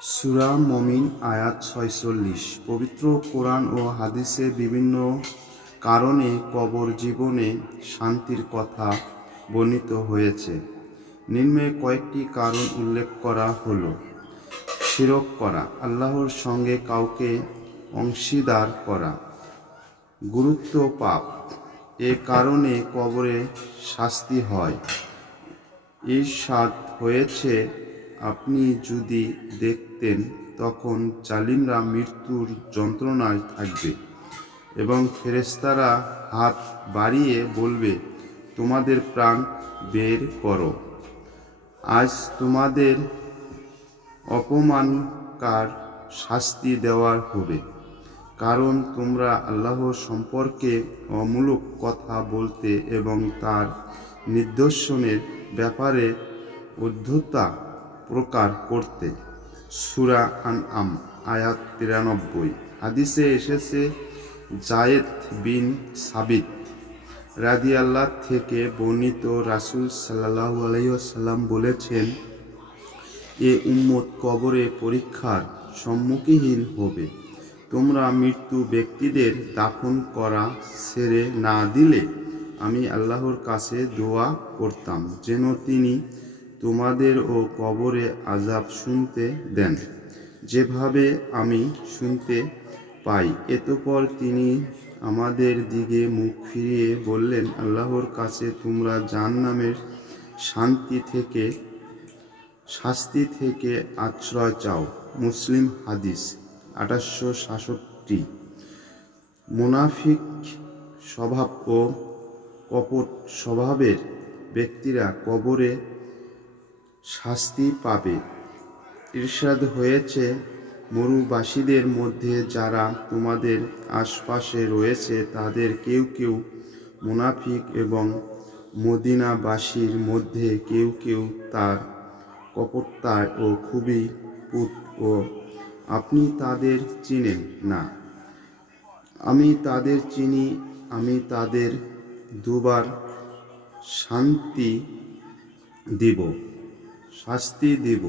সূরা মুমিন আয়াত ৪৬। পবিত্র কোরআন ও হাদিসে বিভিন্ন কারণে কবর জীবনে শান্তির কথা বর্ণিত হয়েছে। নিম্নে কয়েকটি কারণ উল্লেখ করা হলো। শিরক করা, আল্লাহর সঙ্গে কাউকে অংশীদার করা, গুরুত্ব পাপ, এ কারণে কবরে শাস্তি হয়। ইরশাদ হয়েছে, আপনি যদি দেখতেন তখন জালিমরা মৃত্যুর যন্ত্রণায় থাকবে এবং ফেরেশতারা হাত বাড়িয়ে বলবে, তোমাদের প্রাণ বের করো, আজ তোমাদের অপমানকার শাস্তি দেওয়া হবে, কারণ তোমরা আল্লাহ সম্পর্কে অমূলক কথা বলতে এবং তার নিদর্শনের ব্যাপারে উদ্ধতা প্রকার করতে। সূরা আনআম আয়াত ৯৩। হাদিসে এসেছে, যায়েদ বিন সাবিত রাদিয়াল্লাহু থেকে বর্ণিত, রাসূল সাল্লাল্লাহু আলাইহি ওয়াসাল্লাম বলেছেন, এ উম্মত কবরে পরীক্ষার সম্মুখীন হবে। তোমরা মৃত্যু ব্যক্তিদের দাফন করা ছেড়ে না দিলে আমি আল্লাহর কাছে দোয়া করতাম যেন তিনি তোমাদের ও কবরে আযাব শুনতে দেন, যেভাবে আমি শুনতে পাই। অতঃপর তিনি আমাদের দিকে মুখ ফিরিয়ে বললেন, আল্লাহর কাছে তোমরা জাহান্নামের শাস্তি থেকে আশ্রয় চাও। মুসলিম হাদিস ৮৬৭। মুনাফিক স্বভাব ও কপট স্বভাবের ব্যক্তিরা কবরে শাস্তি পাবে। ইরশাদ হয়েছে, মরুবাসীদের মধ্যে যারা তোমাদের আশপাশে রয়েছে তাদের কেউ কেউ মুনাফিক এবং মদিনাবাসীর মধ্যে কেউ কেউ তার কপটতায় ও খুবই পুত ও আপনি তাদের চিনেন না। আমি তাদের চিনি, আমি তাদের দুবার শাস্তি দিব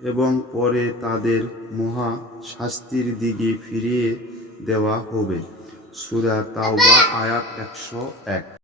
এবং পরে তাদের মহা শাস্তির দিকে ফিরিয়ে দেওয়া হবে। সূরা তাওবা আয়াত ১০১।